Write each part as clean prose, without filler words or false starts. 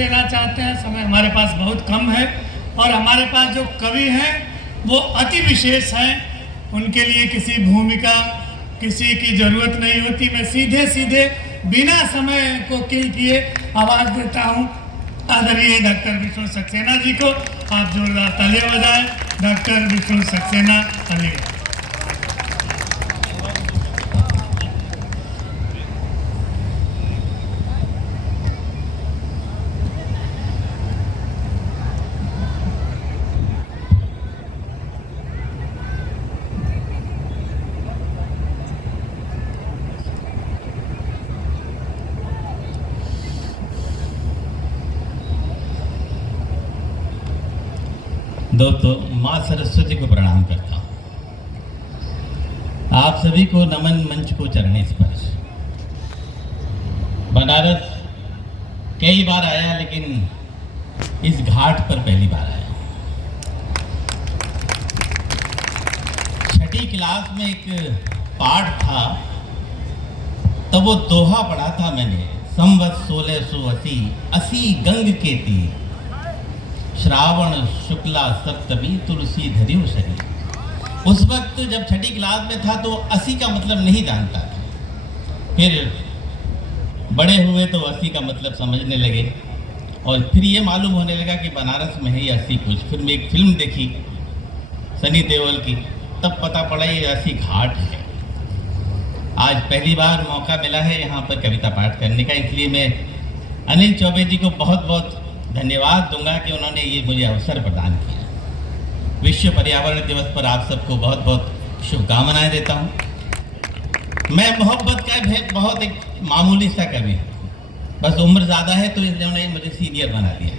लेना चाहते हैं, समय हमारे पास बहुत कम है और हमारे पास जो कवि हैं वो अति विशेष हैं, उनके लिए किसी भूमिका किसी की ज़रूरत नहीं होती। मैं सीधे सीधे बिना समय को किल किए आवाज़ देता हूँ आदरणीय डॉक्टर विष्णु सक्सेना जी को। आप जोरदार तालियां बजाएं। डॉक्टर विष्णु सक्सेना, अलीगढ़। दोस्तों, माँ सरस्वती को प्रणाम करता हूँ। आप सभी को नमन, मंच को चरणी स्पर्श। बनारस कई बार आया, लेकिन इस घाट पर पहली बार आया। छठी क्लास में एक पाठ था, तब वो दोहा पढ़ा था मैंने, संवत 1680 80 गंग के तीर, श्रावण शुक्ला सप्तमी तुलसी धरियो शरीर। उस वक्त जब छठी क्लास में था तो 80 का मतलब नहीं जानता था। फिर बड़े हुए तो 80 का मतलब समझने लगे और फिर ये मालूम होने लगा कि बनारस में है ये 80 कुछ। फिर मैं एक फिल्म देखी सनी देओल की, तब पता पड़ा ये 80 घाट है। आज पहली बार मौका मिला है यहाँ पर कविता पाठ करने का, इसलिए मैं अनिल चौबे जी को बहुत बहुत धन्यवाद दूंगा कि उन्होंने ये मुझे अवसर प्रदान किया। विश्व पर्यावरण दिवस पर आप सबको बहुत बहुत शुभकामनाएं देता हूँ। मैं मोहब्बत का बहुत एक मामूली सा कवि हूँ, बस उम्र ज़्यादा है तो इन्होंने मुझे सीनियर बना दिया,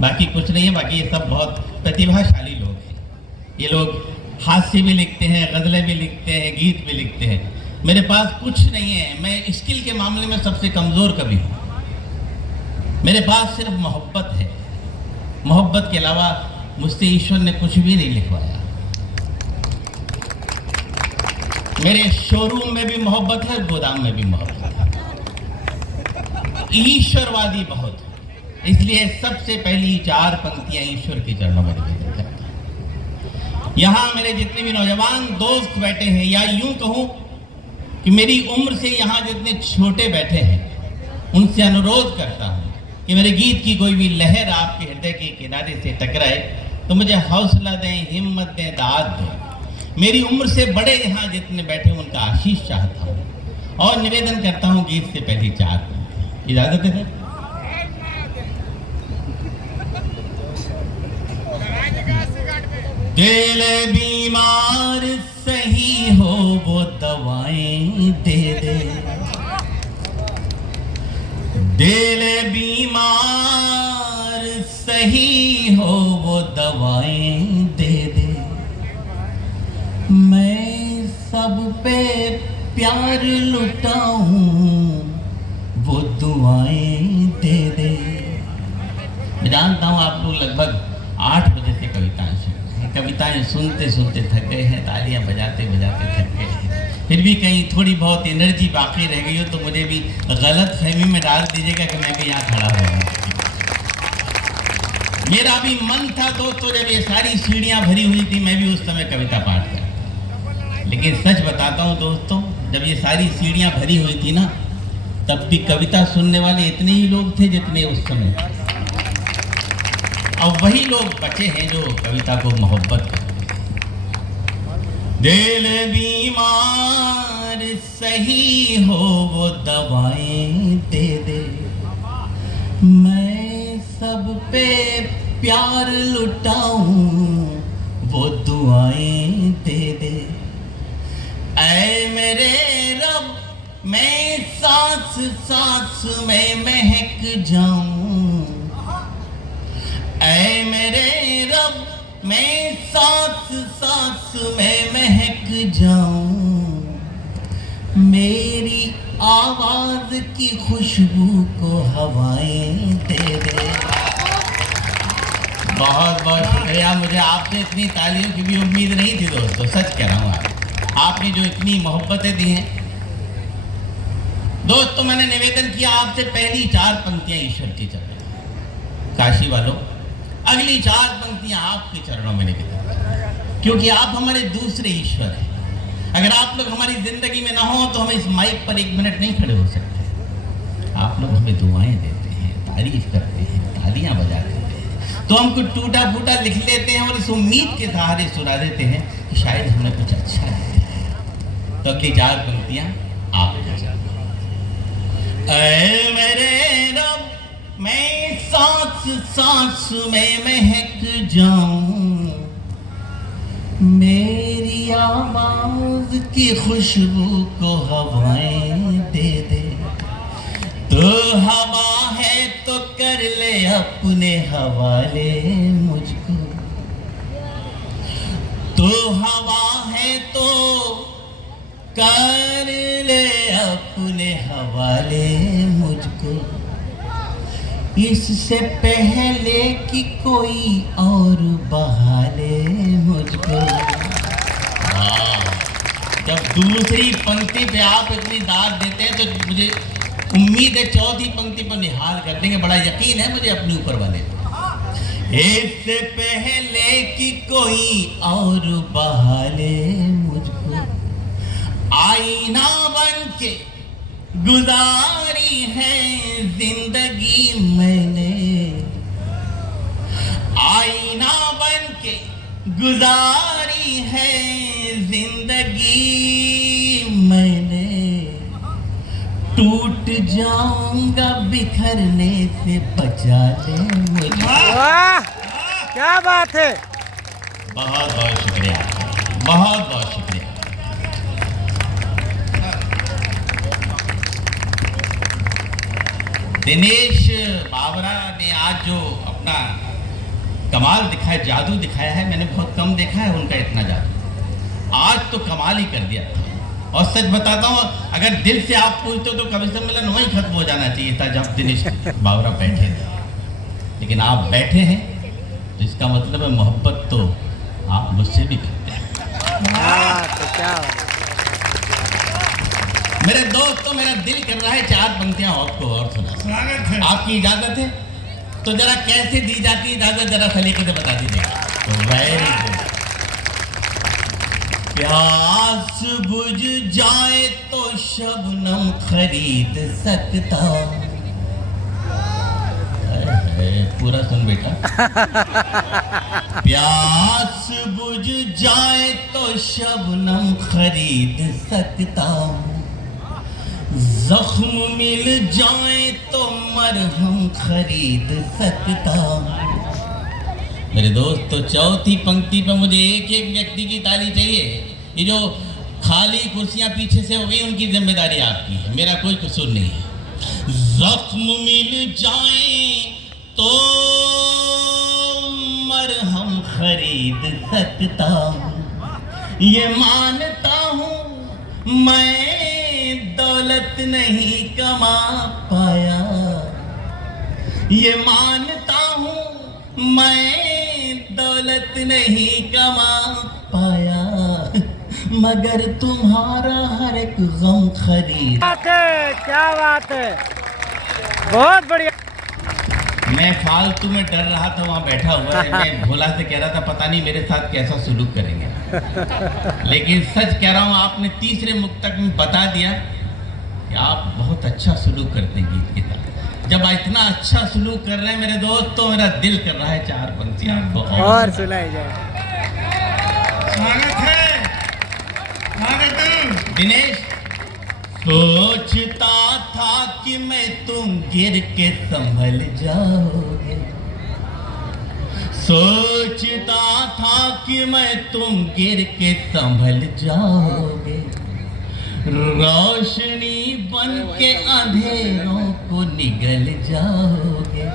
बाकी कुछ नहीं है। बाकी ये सब बहुत प्रतिभाशाली लोग हैं। ये लोग हास्य भी लिखते हैं, गज़लें भी लिखते हैं, गीत भी लिखते हैं। मेरे पास कुछ नहीं है, मैं स्किल के मामले में सबसे कमज़ोर कवि हूँ। मेरे पास सिर्फ मोहब्बत है। मोहब्बत के अलावा मुझसे ईश्वर ने कुछ भी नहीं लिखवाया। मेरे शोरूम में भी मोहब्बत है, गोदाम में भी मोहब्बत है। ईश्वरवादी बहुत है, इसलिए सबसे पहली 4 पंक्तियां ईश्वर के चरणों में निवेदन करता हूं। यहाँ मेरे जितने भी नौजवान दोस्त बैठे हैं, या यूं कहूं कि मेरी उम्र से यहाँ जितने छोटे बैठे हैं, उनसे अनुरोध करता हूं कि मेरे गीत की कोई भी लहर आपके हृदय के किनारे से टकराए तो मुझे हौसला दें, हिम्मत दें, दाद दें। मेरी उम्र से बड़े यहाँ जितने बैठे हैं उनका आशीष चाहता हूँ और निवेदन करता हूँ गीत से पहली 4 पंक्ति। इजाजत है? दिल बीमार सही हो वो दवाएं दे दे, दिल बीमार सही हो वो दवाएं दे दे, मैं सब पे प्यार लुटाऊं वो दुआएं दे दे। मैं जानता हूँ आप लोग लगभग 8 बजे से कविताएं सुन रहे हैं, कविताएं सुनते सुनते थक गए हैं, तालियां बजाते बजाते थक गए हैं। फिर भी कहीं थोड़ी बहुत एनर्जी बाकी रह गई हो तो मुझे भी गलत फहमी में डाल दीजिएगा कि मैं भी यहाँ खड़ा हो गया। मेरा भी मन था दोस्तों, जब ये सारी सीढ़ियाँ भरी हुई थी मैं भी उस समय कविता पाठ करता, लेकिन सच बताता हूँ दोस्तों, जब ये सारी सीढ़ियाँ भरी हुई थी ना, तब भी कविता सुनने वाले इतने ही लोग थे जितने उस समय थे। और वही लोग बचे हैं जो कविता को मोहब्बत करते। दिल बीमार सही हो वो दवाएं दे दे, मैं सब पे प्यार लुटाऊं वो दुआएं दे दे। ऐ मेरे रब मैं सांस सांस में महक जाऊं, ऐ मेरे रब मैं सांस सांस में महक जाऊं, मेरी आवाज की खुशबू को हवाएं दे दे। बहुत बहुत शुक्रिया। मुझे आपसे इतनी तालियों की भी उम्मीद नहीं थी दोस्तों, सच कह रहा हूँ। आपने जो इतनी मोहब्बतें दी हैं दोस्तों, मैंने निवेदन किया आपसे पहली 4 पंक्तियां ईश्वर की चरण। काशी वालों, अगली 4 पंक्तियां आपके चरणों में निवेदन, क्योंकि आप हमारे दूसरे ईश्वर हैं। अगर आप लोग हमारी जिंदगी में ना हो तो हम इस माइक पर 1 मिनट नहीं खड़े हो सकते। आप लोग हमें दुआएं देते हैं, तारीफ करते हैं, तालियां बजा देते हैं, तो हम कुछ टूटा फूटा लिख लेते हैं और इस उम्मीद के सहारे सुना देते हैं कि शायद हमने कुछ अच्छा लिखा है। तो अगली 4 पंक्तियां आपके चरणों में। ऐ मेरे रब, मैं सांस सांस में महक जाऊं, मेरी आवाज की खुशबू को हवाएं दे दे। तो हवा है तो कर ले अपने हवाले मुझको, तो हवा है तो कर ले अपने हवाले मुझको, इससे पहले कि कोई और बहाले मुझको। जब दूसरी पंक्ति पे आप इतनी दाद देते हैं तो मुझे उम्मीद है चौथी पंक्ति पर निहाल कर देंगे, बड़ा यकीन है मुझे अपने ऊपर वाले। इससे पहले कि कोई और बहाले मुझको, आईना बन के गुजारी है जिंदगी मैंने, आईना बन के गुजारी है जिंदगी मैंने, टूट जाऊंगा बिखरने से बचा ले मुझे। वाह, क्या बात है। बहुत बहुत शुक्रिया, बहुत बहुत शुक्रिया। दिनेश बावरा ने आज जो अपना कमाल दिखाया, जादू दिखाया है, मैंने बहुत कम देखा है उनका इतना जादू। आज तो कमाल ही कर दिया था। और सच बताता हूँ, अगर दिल से आप पूछते हो तो कवि सम्मेलन वहीं खत्म हो जाना चाहिए था जब दिनेश बावरा बैठे थे। लेकिन आप बैठे हैं तो इसका मतलब है मोहब्बत तो आप मुझसे भी करते हैं। तो क्या मेरे दोस्तों, मेरा दिल कर रहा है 4 पंक्तियां आपको और सुना। स्वागत है। आपकी इजाजत है तो जरा कैसे दी जाती है इजाजत, जरा सलीके से बता दीजिएगा। तो वेरी गुड। प्यास बुझ जाए तो शबनम खरीद सकता, पूरा सुन बेटा। प्यास बुझ जाए तो शबनम खरीद सकता, जख्म मिल जाए तो मरहम खरीद सकता। मेरे दोस्त, तो चौथी पंक्ति पर मुझे एक एक व्यक्ति की ताली चाहिए। ये जो खाली कुर्सियां पीछे से हो गई उनकी जिम्मेदारी आपकी है, मेरा कोई कसूर नहीं है। जख्म मिल जाए तो मरहम खरीद सकता, ये मानता हूँ मैं दौलत नहीं कमा पाया, ये मानता हूँ मैं दौलत नहीं कमा पाया, मगर तुम्हारा हर एक गम खरीद। बात है, क्या बात है, बहुत बढ़िया। मैं फालतू में डर रहा था, वहाँ बैठा हुआ है, मैं भोला से कह रहा था पता नहीं मेरे साथ कैसा सुलूक करेंगे। लेकिन सच कह रहा हूँ, आपने तीसरे मुक्तक में बता दिया कि आप बहुत अच्छा सुलूक करते हैं गीत की तरह। जब इतना अच्छा सुलूक कर रहे हैं मेरे दोस्त, तो मेरा दिल कर रहा है 4 पंक्तियां आपको और सुनाई जाए। स्वागत है, स्वागत है। दिनेश, सोचता था कि मैं तुम गिर के संभल जाओगे, सोचता था कि मैं तुम गिर के संभल जाओगे, रोशनी बन के अंधेरों को निगल जाओगे।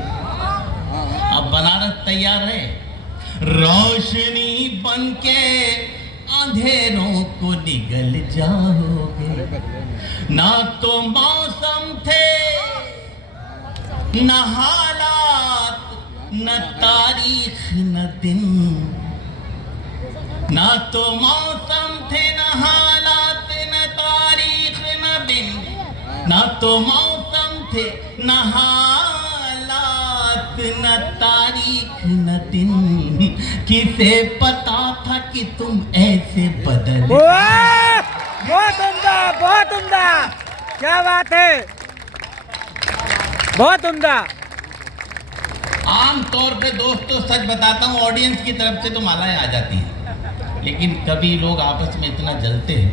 अब बनारस तैयार है। रोशनी बन के अंधेरों को निगल जाओगे, ना तो मौसम थे न हालात न तारीख न दिन, ना तो मौसम थे न हालात न तारीख न दिन, ना तो मौसम थे न हालात न तारीख न दिन, किसे पता था कि तुम ऐसे बदल। वाह! बहुत उम्दा, बहुत उम्दा, क्या बात है, बहुत उम्दा। आम तौर पे दोस्तों सच बताता हूँ, ऑडियंस की तरफ से तो मालाएं आ जाती हैं, लेकिन कभी लोग आपस में इतना जलते हैं।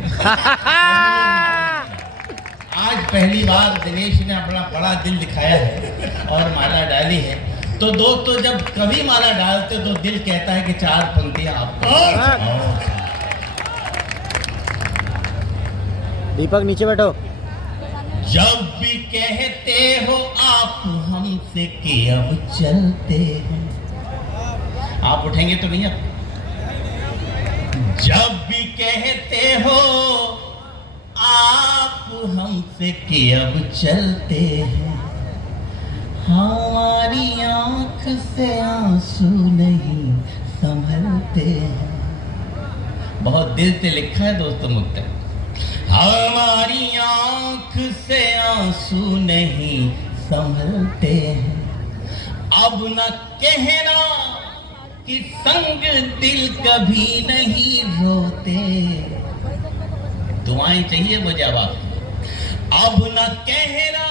आज पहली बार दिनेश ने अपना बड़ा दिल दिखाया है और माला डाली है। तो दोस्तों जब कभी माला डालते तो दिल कहता है कि 4 पंक्तियां आपको। दीपक नीचे बैठो। जब भी कहते हो आप हमसे कि अब चलते हैं, आप उठेंगे तो नहीं अब। जब भी कहते हो आप हमसे कि अब चलते हैं, हमारी आंख से आंसू नहीं संभलते हैं। बहुत दिल से लिखा है दोस्तों मुक्तक। हमारी आंख से आंसू नहीं संभलते हैं, अब न कहना कि संग दिल कभी नहीं रोते। दुआएं चाहिए मुझे अब आपकी। अब न कहना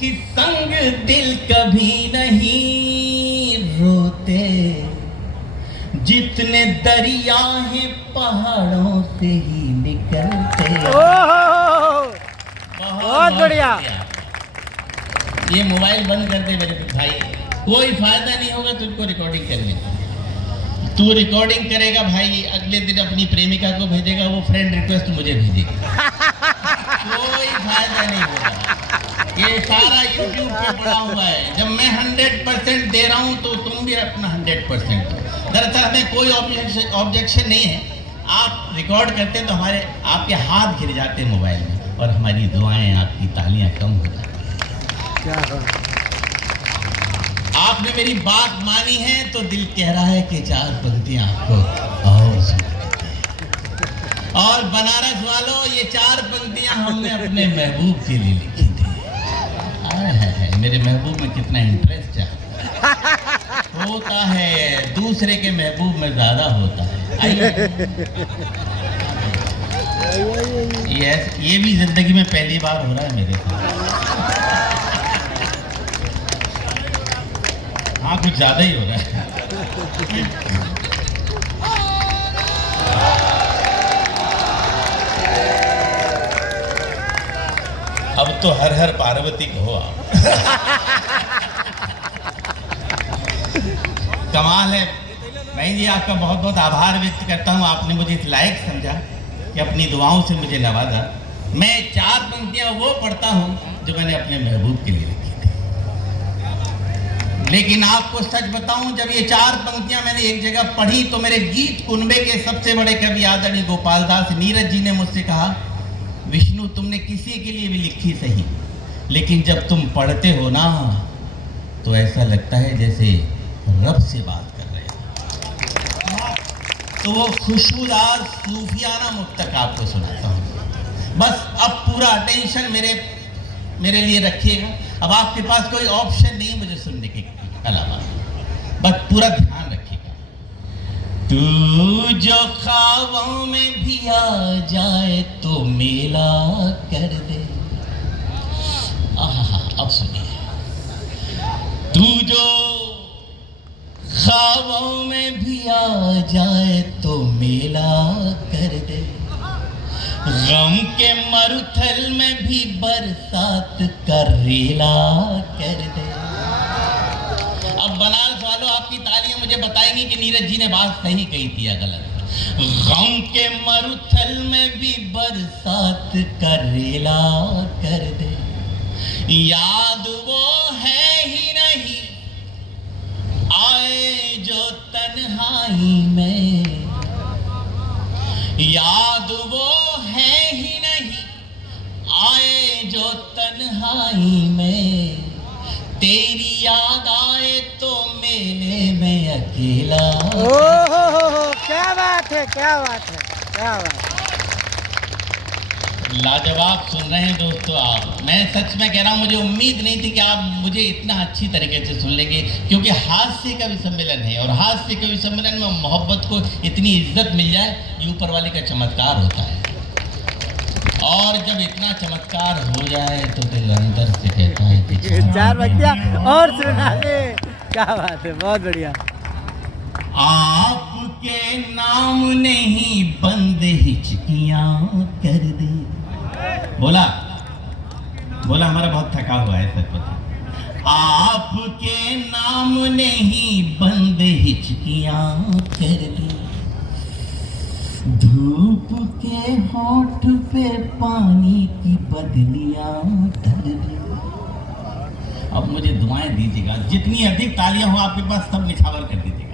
कि संग दिल कभी नहीं रोते, जितने दरिया हैं पहाड़ों से ही निकलते। बहुत बढ़िया। ये मोबाइल बंद कर दे मेरे भाई, कोई फायदा नहीं होगा तुझको रिकॉर्डिंग करने का। तू रिकॉर्डिंग करेगा भाई, अगले दिन अपनी प्रेमिका को भेजेगा, वो फ्रेंड रिक्वेस्ट मुझे भेजेगी। कोई फायदा नहीं होगा। ये सारा यूट्यूब पे पड़ा हुआ है। जब मैं 100% दे रहा हूँ तो तुम भी अपना 100% दो। दरअसल हमें कोई ऑब्जेक्शन नहीं है। आप रिकॉर्ड करते हैं तो हमारे आपके हाथ घिर जाते हैं मोबाइल में, और हमारी दुआएं आपकी तालियां कम हो जाती हैं। आपने मेरी बात मानी है तो दिल कह रहा है कि 4 पंक्तियां आपको और सुनाते हैं। और बनारस वालों, ये 4 पंक्तियां हमने अपने महबूब के लिए लिखी थी। मेरे महबूब में कितना इंटरेस्ट है होता है, दूसरे के महबूब में ज्यादा होता है। ये भी जिंदगी में पहली बार हो रहा है मेरे साथ। हाँ, कुछ ज्यादा ही हो रहा है। अब तो हर हर पार्वती कहो आप। कमाल है। मैं जी आपका बहुत बहुत आभार व्यक्त करता हूँ। आपने मुझे इस लायक समझा कि अपनी दुआओं से मुझे नवाजा। मैं 4 पंक्तियां वो पढ़ता हूँ जो मैंने अपने महबूब के लिए लिखी थी। लेकिन आपको सच बताऊं, जब ये 4 पंक्तियां मैंने एक जगह पढ़ी तो मेरे गीत कुनबे के सबसे बड़े कवि आदरणीय गोपाल दास नीरज जी ने मुझसे कहा, विष्णु तुमने किसी के लिए भी लिखी सही, लेकिन जब तुम पढ़ते हो ना तो ऐसा लगता है जैसे रब से बात कर रहे हो। तो वो खुशबूदार सूफियाना मुक्तक आपको सुनाता हूँ। बस अब पूरा अटेंशन मेरे लिए रखिएगा। अब आपके पास कोई ऑप्शन नहीं मुझे सुनने के अलावा, बस पूरा ध्यान रखिएगा। तू जो ख्वाबों में भी आ जाए तो मेला कर दे। आहा, अब सुनिए। तू जो ख्वाबों में भी आ जाए तो मेला कर दे, गम के मरुथल में भी बरसात का रेला कर दे। अब बनारस वालों, आपकी तालियां मुझे बताएंगी कि नीरज जी ने बात सही कही थी या गलत। गम के मरुथल में भी बरसात का रेला कर दे, याद वो है ही नहीं आए जो तन्हाई में, याद वो है ही नहीं आए जो तन्हाई में, तेरी याद आए तो मेले में अकेला। ओहो, क्या बात है, क्या बात है, क्या बात है। लाजवाब सुन रहे हैं दोस्तों आप। मैं सच में कह रहा हूँ, मुझे उम्मीद नहीं थी कि आप मुझे इतना अच्छी तरीके से सुन लेंगे, क्योंकि हास्य कवि सम्मेलन है और हास्य कवि सम्मेलन में मोहब्बत को इतनी इज्जत मिल जाए, ये ऊपर वाले का चमत्कार होता है। और जब इतना चमत्कार हो जाए तो दिल अंदर से कहता है कि चार बच्चा और सुना दे। क्या बात है, बहुत बढ़िया। आपके नाम नहीं बंद हिचकियां कर दे। बोला बोला हमारा बहुत थका हुआ है सच बता। आपके नाम नहीं बंद हिचकियां कर दे, धूप के होठ पे पानी की बदलियां धर दे। अब मुझे दुआएं दीजिएगा, जितनी अधिक तालियां हो आपके पास सब निछावर कर दीजिएगा।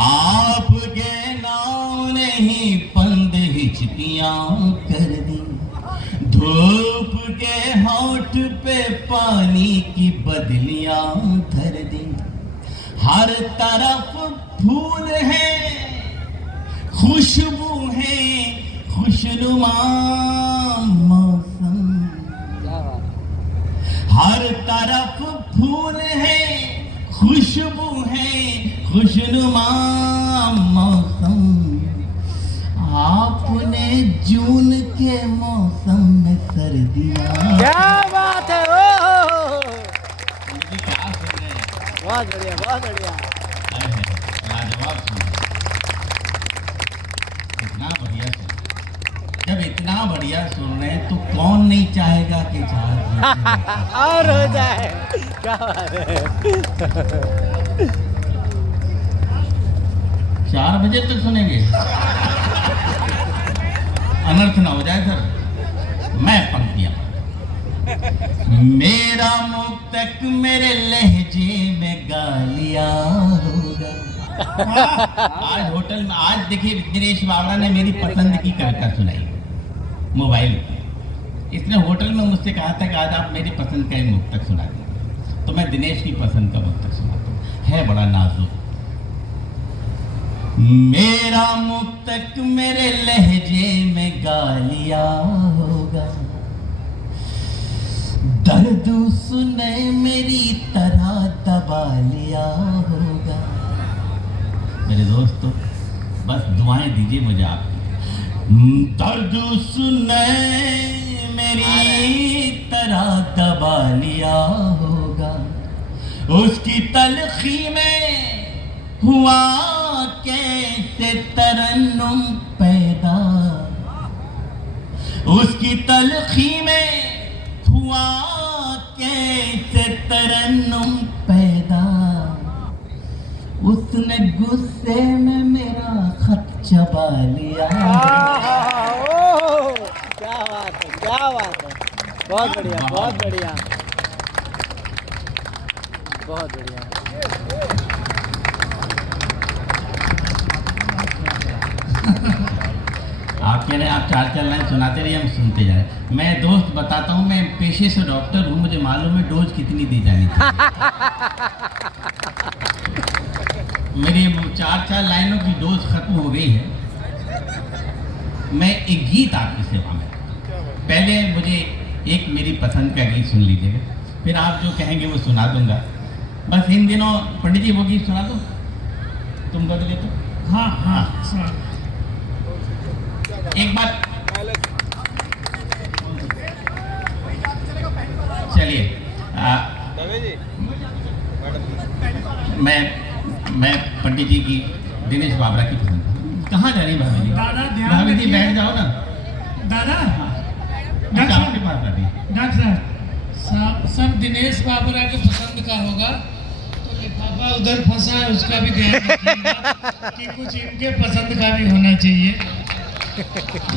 आपके नाम नहीं बंद हिचकियां कर दी, धूप के होठ पे पानी की बदलियां धर दी। हर तरफ फूल है, खुशबू है, खुशनुमा मौसम। हर तरफ फूल है, खुशबू है, खुशनुमा मौसम। आपने जून के मौसम में सर्दियाँ। क्या बात है, ओ क्या सुन रहे हैं? बहुत बढ़िया, बहुत बढ़िया। लाजवाब सुन, इतना बढ़िया सुन। जब इतना बढ़िया सुन रहे हैं तो कौन नहीं चाहेगा कि और हो जाए। क्या बात है। 4 बजे तक सुनेंगे, अनर्थ ना हो जाए सर। मैं पंक्तियां, मेरा मुक्तक मेरे लहजे में गा लिया होगा। आज होटल में, आज देखिए दिनेश बावड़ा ने मेरी पसंद की कविता सुनाई मोबाइल पे। इसने होटल में मुझसे कहा था कि आज आप मेरी पसंद का एक मुक्तक सुना दें, तो मैं दिनेश की पसंद का मुक्तक सुनाता हूँ। है बड़ा नाजुक। मेरा मुक्तक मेरे लहजे में गा लिया होगा, दर्द सुने मेरी तरह दबा लिया होगा। मेरे दोस्तों बस दुआएं दीजिए मुझे आपकी। दर्द सुने मेरी तरह दबा लिया होगा, उसकी तलखी में हुआ कैसे तरन्नुम पैदा, उसकी तलखी में हुआ कैसे तरन्नुम पैदा। उसने गुस्से में मेरा खत चबा लिया। क्या बात है, क्या बात है। बहुत बढ़िया, बहुत बढ़िया, बहुत बढ़िया। आप कह रहे हैं आप 4 लाइन सुनाते रहिए, हम सुनते जाए। मैं दोस्त बताता हूँ, मैं पेशे से डॉक्टर हूँ, मुझे मालूम है डोज कितनी दी जानी थी। मेरी 4 लाइनों की डोज खत्म हो गई है। मैं एक गीत आपकी सेवा में, पहले मुझे एक मेरी पसंद का गीत सुन लीजिएगा, फिर आप जो कहेंगे वो सुना दूंगा। बस इन दिनों पंडित जी वो गीत सुना दो, तुम बदले तो। हाँ हाँ सुना। एक बार चलिए, मैं पंडित जी की, दिनेश बाबरा की पसंद। कहाँ जा रही भाभी जी? दादा ध्यान भाभी जी रखिए। बैठ जाओ ना। दादा अच्छा, आपके पास बैठी। डॉक्टर साहब, सब दिनेश बाबरा के पसंद का होगा, तो लिफाफा उधर फंसा है उसका भी ध्यान रखिएगा कि कुछ इनके पसंद का भी होना चाहिए।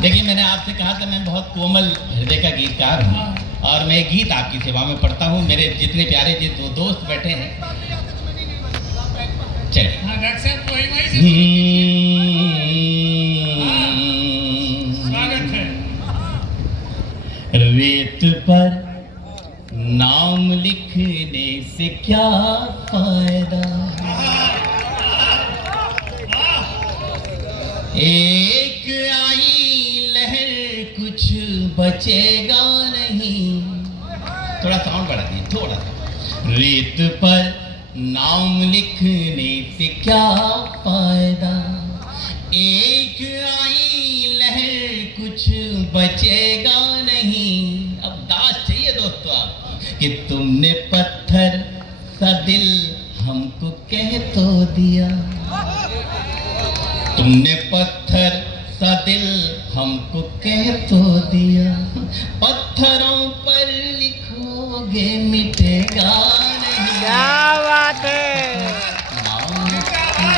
देखिए मैंने आपसे कहा था मैं बहुत कोमल हृदय का गीतकार हूँ और मैं गीत आपकी सेवा में पढ़ता हूँ। मेरे जितने प्यारे जो दोस्त बैठे हैं, चलिए। हाँ डॉक्टर साहब वही से स्वागत है। रेत पर नाम लिखने से क्या फायदा, एक आई लहर कुछ बचेगा नहीं। थोड़ा साउंड बढ़ा दिए, थोड़ा सा। रेत पर नाम लिखने से क्या फायदा, एक आई लहर कुछ बचेगा नहीं। अब दास चाहिए दोस्तों आप कि तुमने पत्थर सा दिल हमको कह तो दिया, तुमने पत्थर सा दिल हमको कह तो दिया, पत्थरों पर लिखोगे मिटेगा नहीं। क्या बात है। नाम लिखने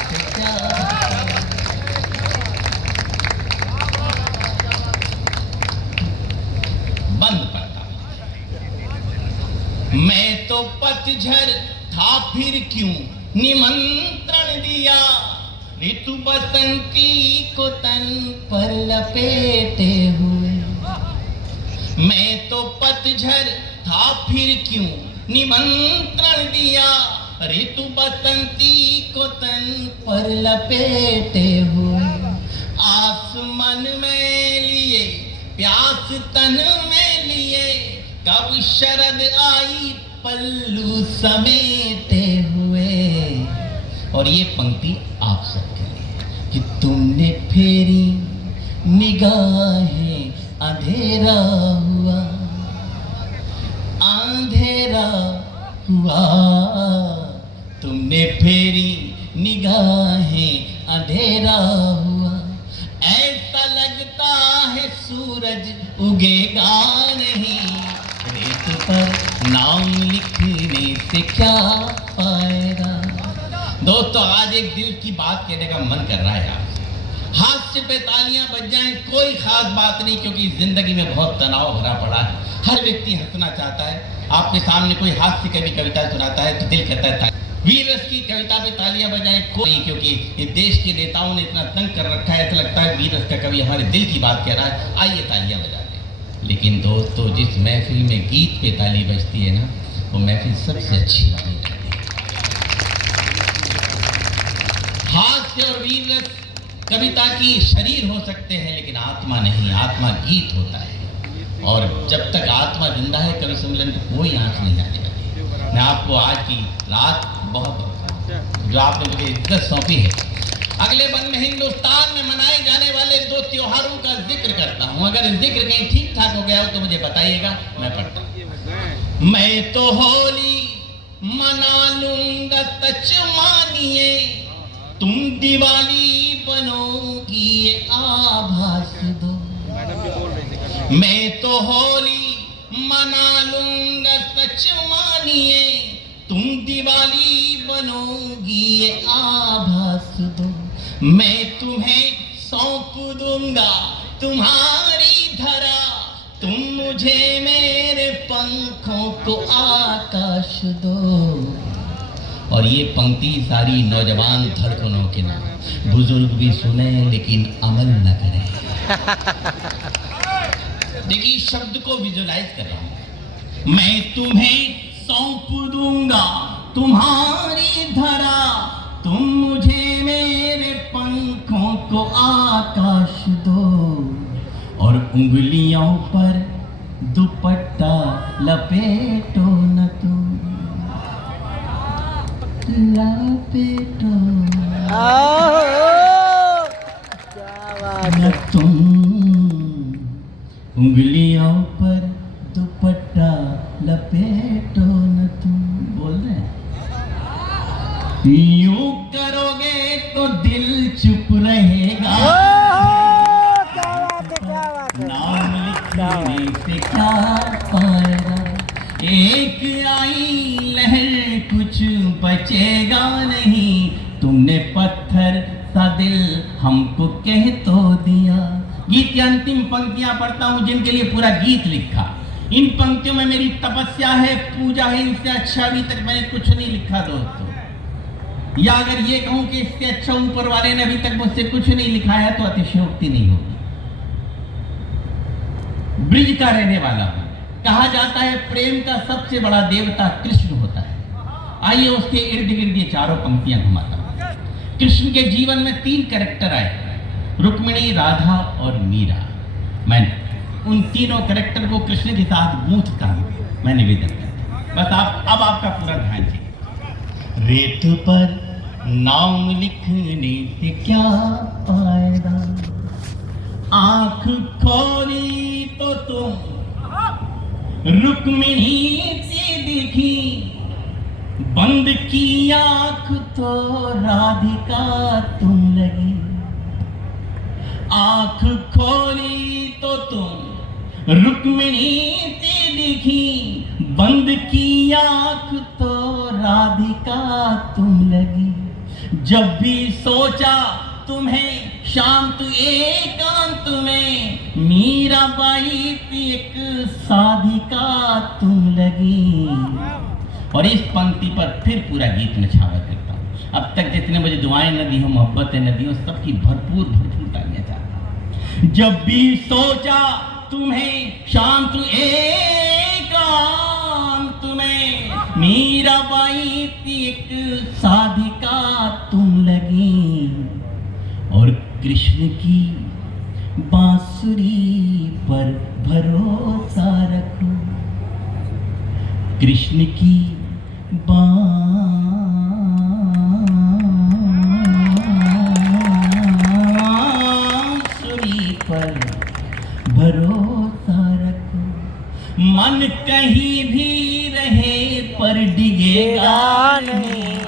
से क्या बंद पड़ता। मैं तो पतझड़ था फिर क्यों निमंत्रण दिया, ऋतु बसंती को तन पर लपेटे हुए। मैं तो पतझड़ था फिर क्यों निमंत्रण दिया, ऋतु बसंती को तन पर लपेटे हुए। आसमान में लिए प्यास तन में लिए, कब शरद आई पल्लू समेटे हुए। और ये पंक्ति आप सबके लिए कि तुमने फेरी निगाहें, अंधेरा हुआ, अंधेरा हुआ। तुमने फेरी निगाहें, अंधेरा हुआ। ऐसा लगता है सूरज उगेगा नहीं, रेत पर नाम लिखने से क्या फायदा। दोस्तों आज एक दिल की बात कहने का मन कर रहा है यार। हास्य पे तालियां बज जाएं, कोई खास बात नहीं, क्योंकि जिंदगी में बहुत तनाव भरा पड़ा है। हर व्यक्ति हंसना चाहता है। आपके सामने कोई हास्य कवि कविता सुनाता है तो दिल कहता है वीर रस की कविता पे तालियां बजाएं, कोई, क्योंकि इस देश के नेताओं ने इतना तंग कर रखा है, ऐसा लगता है वीर रस का कवि हमारे दिल की बात कह रहा है, आइए तालियां बजा दें। लेकिन दोस्तों जिस महफिल में गीत पे ताली बजती है ना, वो महफिल सबसे अच्छी मानी जाती है। हास्य और वीर रस कविता की शरीर हो सकते हैं, लेकिन आत्मा नहीं। आत्मा गीत होता है, और जब तक आत्मा जिंदा है कवि सम्मेलन को कोई आंच नहीं आने वाली। मैं आपको आज की रात बहुत जो आपने मुझे इज्जत सौंपी है, अगले बन में हिंदुस्तान में मनाए जाने वाले 2 त्योहारों का जिक्र करता हूं। अगर जिक्र कहीं ठीक ठाक हो गया हो तो मुझे बताइएगा, मैं पढ़ता हूं। मैं तो होली मना लूंगा सच मानिए, तुम दिवाली बनोगी ये आभास दो। मैं तो होली मना लूंगा सच मानिए, तुम दिवाली बनोगी ये आभास दो। मैं तुम्हें सौंप दूंगा तुम्हारी धरा, तुम मुझे मेरे पंखों को आकाश दो। और ये पंक्ति सारी नौजवान धड़कनों के नाम, बुजुर्ग भी सुने लेकिन अमल न करें। देखिए शब्द को विजुलाइज कर रहा हूं। मैं तुम्हें सौंप दूंगा तुम्हारी धरा, तुम मुझे मेरे पंखों को आकाश दो। और उंगलियों पर दुपट्टा लपेटो न तुम, लपेटो न तुम, उंगलियों पर दुपट्टा लपेटो न तुम। बोल रहे हैं यूं करोगे तो दिल चुप रहेगा, नाम लिखने से क्या फायदा। एक आई लहर कुछ बचेगा नहीं, तुमने पत्थर सा दिल हमको कह तो दिया। गीत की अंतिम पंक्तियां पढ़ता हूं जिनके लिए पूरा गीत लिखा। इन पंक्तियों में मेरी तपस्या है, पूजा है, इनसे अच्छा अभी तक मैंने कुछ नहीं लिखा दोस्तों। या अगर ये कहूं कि इससे अच्छा ऊपर वाले ने अभी तक मुझसे कुछ नहीं लिखा है तो अतिशयोक्ति नहीं होगी। ब्रिज का रहने वाला हूं। कहा जाता है प्रेम का सबसे बड़ा देवता कृष्ण होता है। आइए उसके इर्द गिर्द ये चारों पंक्तियां घुमाता हूं। कृष्ण के जीवन में 3 कैरेक्टर आए, रुक्मिणी, राधा और मीरा। मैं उन तीनों कैरेक्टर को कृष्ण के साथ गूंथता हूँ, मैं निवेदन करता हूँ। बस आप अब आपका पूरा ध्यान चाहिए। रेत पर नाम लिखने से क्या फायदा, आंख खोली तो तुम रुक्मिणी से दिखी, बंद की आंख तो राधिका तुम लगी। आंख खोली तो तुम रुक्मिणी से दिखी, बंद की आंख तो राधिका तुम लगी। जब भी सोचा तुम्हें शांत एकांत में, मीराबाई की एक साधिका तुम लगी। और इस पंक्ति पर फिर पूरा गीत नछावर करता हूँ। अब तक जितने मुझे दुआएं न दी हो, मोहब्बतें न दी हो, सबकी भरपूर भरपूर तालियां चाहता हूँ। जब भी सोचा तुम्हें शांत एकांत में, मीराबाई की एक साधिका तुम लगी। और कृष्ण की बांसुरी पर भरोसा रखो, कृष्ण की बांसुरी पर भरोसा रखो। मन कहीं भी रहे पर डिगेगा नहीं,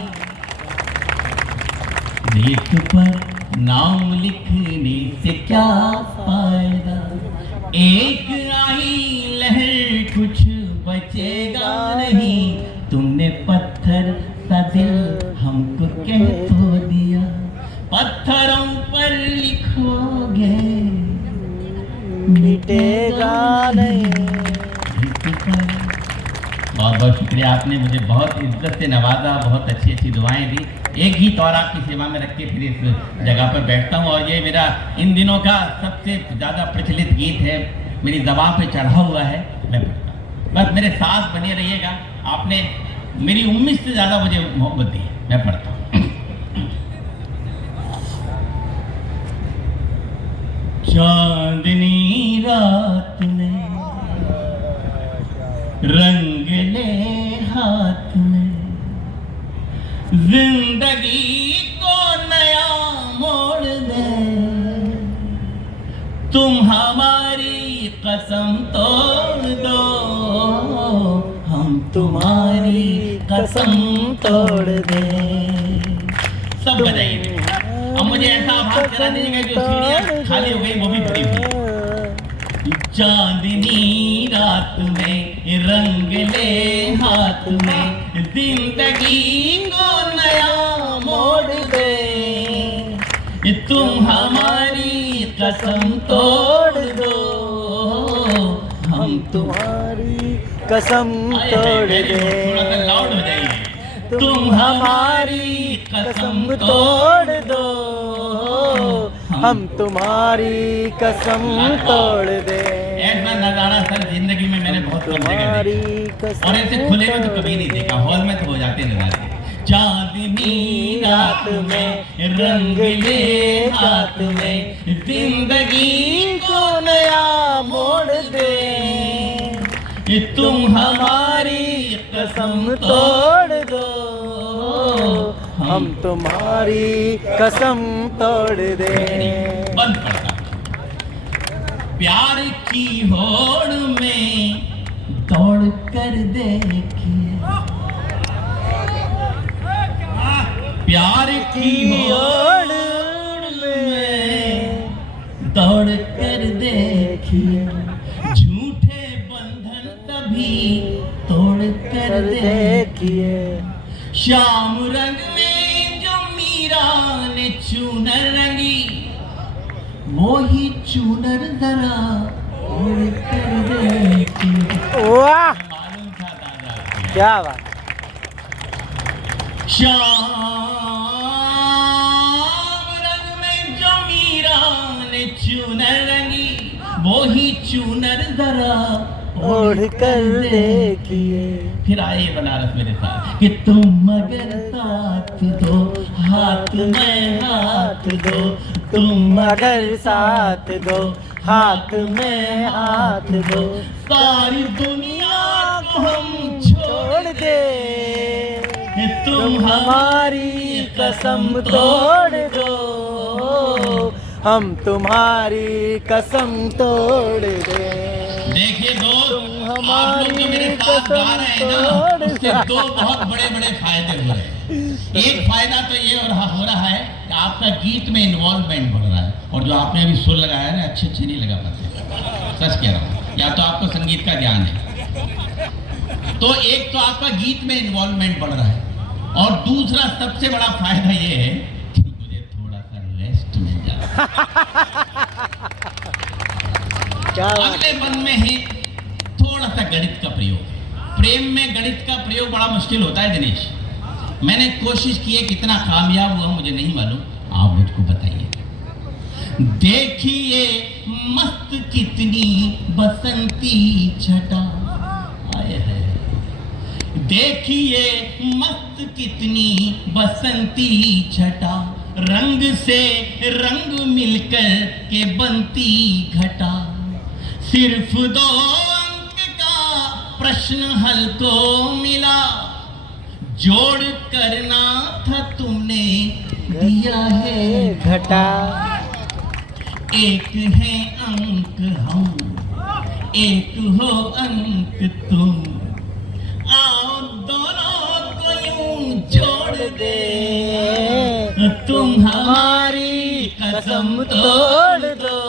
रेत पर नाम लिखने से क्या फायदा, एक आई लहर कुछ बचेगा नहीं। तुमने पत्थर सा दिल हमको कह तो दिया, पत्थरों पर लिखोगे मिटेगा नहीं। बहुत बहुत शुक्रिया, आपने मुझे बहुत इज्जत से नवाजा, बहुत अच्छी अच्छी दुआएं दी। एक गीत और आपकी सेवा में रख के फिर इस जगह पर बैठता हूँ। और ये मेरा इन दिनों का सबसे ज़्यादा प्रचलित गीत है, मेरी ज़बान पे चढ़ा हुआ है, मैं पढ़ता हूँ। बस मेरे साथ बने रहिएगा। आपने मेरी उम्मीद से ज़्यादा मुझे मोहब्बत दी है, मैं पढ़ता हूँ। चांदनी रात में रंग ले हाथ में, जिंदगी को नया मोड़ दे। तुम हमारी कसम तोड़ दो, हम तुम्हारी कसम तोड़ दे। सब बजाइए। अब मुझे ऐसा आभास करा दीजिएगा जो सीढ़ियाँ खाली हो गई वो भी भरी हुई। चांदनी रात में रंग ले हाथ में, जिंदगी को नया मोड़ दे। तुम हमारी कसम तोड़ दो, हम तुम्हारी कसम तोड़ दे। थोड़ा सा लाउड हो जाइए। तुम हमारी कसम तोड़ दो, हम तुम्हारी कसम तोड़ दे। ऐसा नजारा सर जिंदगी में मैंने बहुत कम जगह देखा, और ऐसे खुले में तो कभी नहीं देखा, हॉल में तो हो जाते नजारे। चांदनी रात में रंग ले हाथ में, जिंदगी को नया मोड़ दे। तुम हमारी कसम तोड़ दो, हम तुम्हारी कसम तोड़ दे। बंद पड़ता। प्यार की होड़ में दौड़ कर देखिए, प्यार की होड़ में दौड़ कर देखिए, झूठे बंधन तभी तोड़ कर देखिए। श्याम रंग में जो मीरा ने चूनर रंगी, वो ही चूनर जरा ओढ़ कर देखिए। वाह, मालूम था दादा क्या बात। श्याम रंग में जो मीरा ने चूनर रंगी, वो ही चूनर जरा ओढ़ कर देखिए। फिर आए बनारस मेरे साथ कि तुम मगर साथ दो, हाथ में हाथ दो, तुम अगर साथ दो, हाथ में हाथ दो, सारी दुनिया को हम छोड़ दे, तुम हमारी कसम तोड़ दो, हम तुम्हारी कसम तोड़ दे। देखिए दोस्त, आप हमारी लोग जो मेरे साथ गा रहे हैं ना, उससे कसम दो बहुत बड़े बड़े फायदे हो रहे हैं। एक फायदा तो ये हो रहा है कि आपका गीत में इन्वॉल्वमेंट बढ़ रहा है, और जो आपने अभी सुर लगाया है ना, अच्छे नहीं लगा पाते, सच कह रहा हूँ। या तो आपको संगीत का ज्ञान है, तो एक तो आपका गीत में इन्वॉल्वमेंट बढ़ रहा है, और दूसरा सबसे बड़ा फायदा ये है कि मुझे थोड़ा सा रेस्ट मिल जाता क्या अगले बंद में है थोड़ा सा गणित का प्रयोग। प्रेम में गणित का प्रयोग बड़ा मुश्किल होता है दिनेश। मैंने कोशिश की है, कितना कामयाब हुआ मुझे नहीं मालूम, आप मुझको बताइए। देखिए मस्त कितनी बसंती छटा, आए है, देखिए मस्त कितनी बसंती छटा, रंग से रंग मिलकर के बनती घटा, सिर्फ 2 अंक का प्रश्न हल को मिला, जोड़ करना था तुमने दिया है घटा। एक है अंक हम, एक हो अंक तुम, आओ दोनों को यूं जोड़ दे, तुम हमारी कसम तोड़ दो,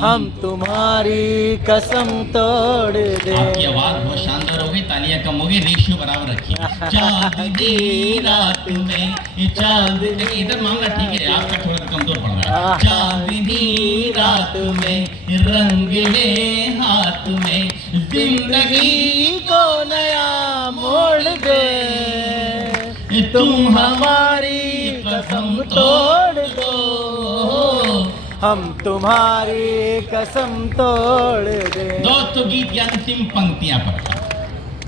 हम तुम्हारी कसम तोड़ दे। आपकी आवाज बहुत शानदार हो गई, तालियां कम हो गई, रेशियो बराबर रखिए। चांदनी रात में, चांदनी, इधर मामला ठीक है, आपका थोड़ा कमजोर पड़ रहा है। चांदनी रात में रंगले हाथ में, जिंदगी को नया मोड़ दे, तुम हमारी कसम तोड़ दो, हम तुम्हारी कसम तोड़ दे। दोस्तों, गीत की अंतिम पंक्तियां पढ़ता।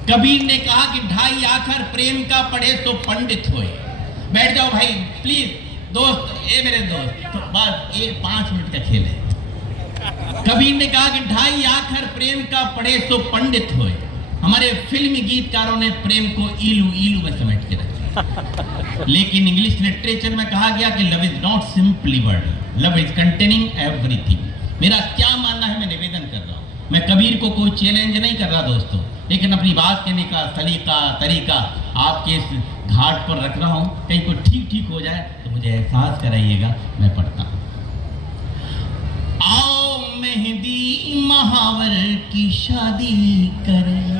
कबीर ने कहा कि ढाई आखर प्रेम का पढ़े तो पंडित होए। बैठ जाओ भाई प्लीज दोस्त, ये मेरे दोस्त, तो बस ये 5 मिनट का खेल है। कबीर ने कहा कि ढाई आखर प्रेम का पढ़े तो पंडित होए। हमारे फिल्मी गीतकारों ने प्रेम को इलू इलू में समेट के रखा, लेकिन इंग्लिश लिटरेचर में कहा गया कि love is not simply word, love is containing everything. मेरा क्या मानना है, मैं निवेदन कर रहा हूँ, मैं कबीर को कोई चैलेंज नहीं कर रहा दोस्तों, लेकिन अपनी बात कहने का तरीका आपके इस घाट पर रख रहा हूँ। कहीं को ठीक हो जाए तो मुझे एहसास कराइएगा। मैं पढ़ता हूँ। आओ मेहंदी महावर की शादी करें,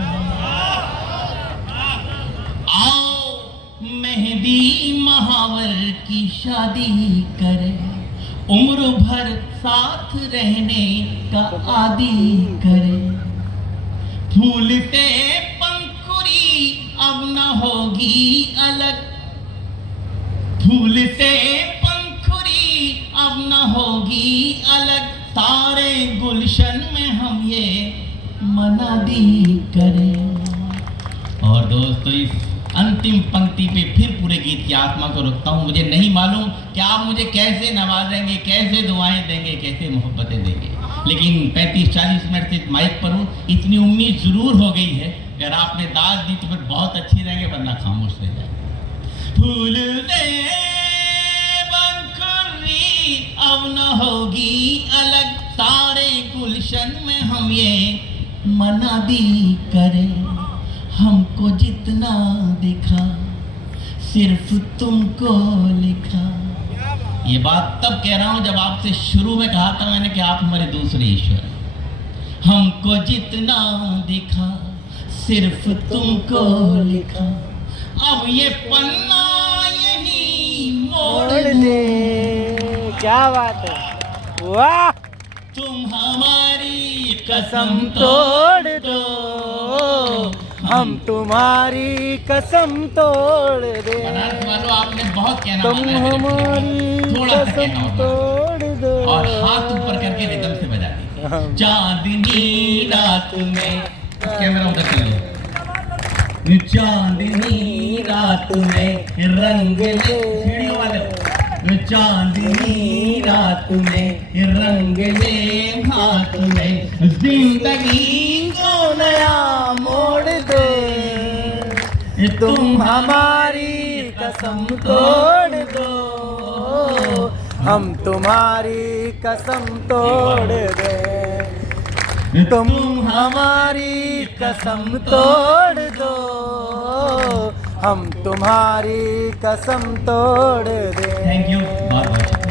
आओ मेहंदी महावर की शादी करें, उम्र भर साथ रहने का आदी करें, फूल से पंखुड़ी अब न होगी अलग, फूल से पंखुड़ी अब न होगी अलग, सारे गुलशन में हम ये मनादी करें। और दोस्तों, इस अंतिम पंक्ति पे फिर पूरे गीत की आत्मा को रखता हूँ। मुझे नहीं मालूम कि आप मुझे कैसे नवाजेंगे, कैसे दुआएं देंगे, कैसे मोहब्बतें देंगे, लेकिन 35-40 मिनट से माइक पर हूँ, इतनी उम्मीद जरूर हो गई है। अगर आपने दाद दी तो फिर बहुत अच्छी रहेंगे, वरना खामोश रह जाए। फूल से पंखुड़ी अब न होगी अलग, सारे गुलशन में हम ये मनादी करें, हमको जितना दिखा सिर्फ तुमको लिखा। ये बात तब कह रहा हूं जब आपसे शुरू में कहा था मैंने कि आप हमारे दूसरे ईश्वर हैं। हमको जितना दिखा सिर्फ तुमको लिखा, अब ये पन्ना यही मोड़ दे। क्या बात है, वाह। तुम हमारी कसम तोड़ दो, हम तुम्हारी कसम तोड़ दे, बनारस वालों, आपने बहुत कहना तुम माना है मेरे हमारी थोड़ा सा कसम कहना होगा। तोड़ दो, और हाथ ऊपर करके रिदम से बजा दी। चांदनी रात में, कैमरा उधर चला लो, चांदनी रात में रंग ले, सीढ़ियों वाले, चांदनी रात में रंग ले हाथ में, जिंदगी को नया मोड़ दे। तुम हमारी कसम तोड़ दो, हम तुम्हारी कसम तोड़ दे। तुम हमारी कसम तोड़ दो, हम तुम्हारी कसम तोड़ दे। थैंक यू बहुत बहुत।